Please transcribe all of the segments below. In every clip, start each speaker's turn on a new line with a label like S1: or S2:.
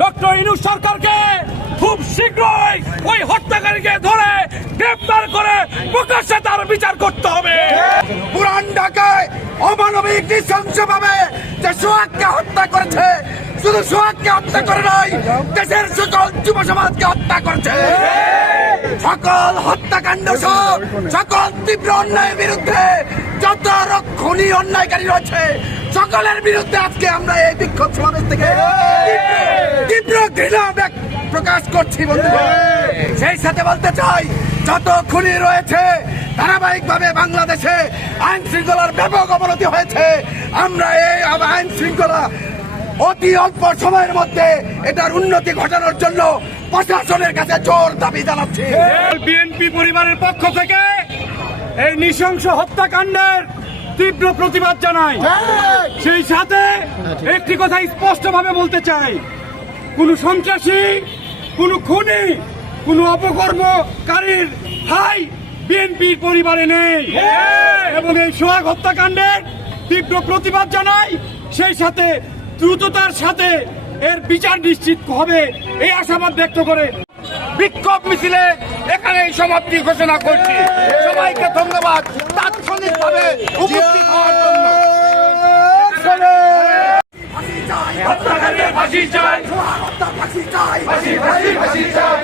S1: Doctor Yunus সরকারকে খুব শীঘ্রই ওই হত্যাকারীকে ধরে গ্রেফতার করে প্রকাশ্যে তার বিচার করতে হবে।
S2: পুরান ঢাকায় অমানবিক নৃশংসভাবে যে সোহাগকে হত্যা করেছে শুধু সোহাগকে হত্যা করে নাই দেশের সকল যুব সমাজকে হত্যা করেছে। সকল হত্যাকাণ্ড সহ সকল তীব্র অন্যায়ের বিরুদ্ধে যত রক্ষণী অন্যায়কারী রয়েছে সকলের বিরুদ্ধে আজকে আমরা এই বিক্ষোভ সমাবেশ থেকে তীব্র- তীব্র ঘৃণা প্রকাশ করছি বন্ধু সেই সাথে বলতে চাই যত খুনি রয়েছে ধারাবাহিকভাবে বাংলাদেশে আইন শৃঙ্খলার ব্যাপক অবনতি হয়েছে। আমরা এই আইন শৃঙ্খলা অতি অল্প সময়ের মধ্যে এটার উন্নতি ঘটানোর জন্য প্রশাসনের কাছে জোর দাবি জানাচ্ছি।
S1: বিএনপি পরিবারের পক্ষ থেকে এই নৃশংস হত্যাকাণ্ডের তীব্র প্রতিবাদ জানাই। সেই সাথে একটি কথা স্পষ্টভাবে বলতে চাই। কোন সন্ত্রাসী, কোন খুনি, কোন অপকর্মকারীর হাই বিএনপির পরিবারে নেই। এবং এই সোহাগ হত্যাকাণ্ডের তীব্র প্রতিবাদ জানাই সেই সাথে দ্রুততার সাথে এর বিচার নিশ্চিত হবে এই আশাবাদ ব্যক্ত করে বিক্ষোভ মিছিলে এখানে এই সমাপ্তি ঘোষণা করছি। সবাইকে ধন্যবাদ তাৎক্ষণিকভাবে উপস্থিত হওয়ার জন্য।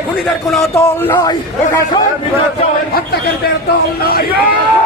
S2: খুনিদের কোনো দল নাই।
S1: প্রশাসন বিচার চাই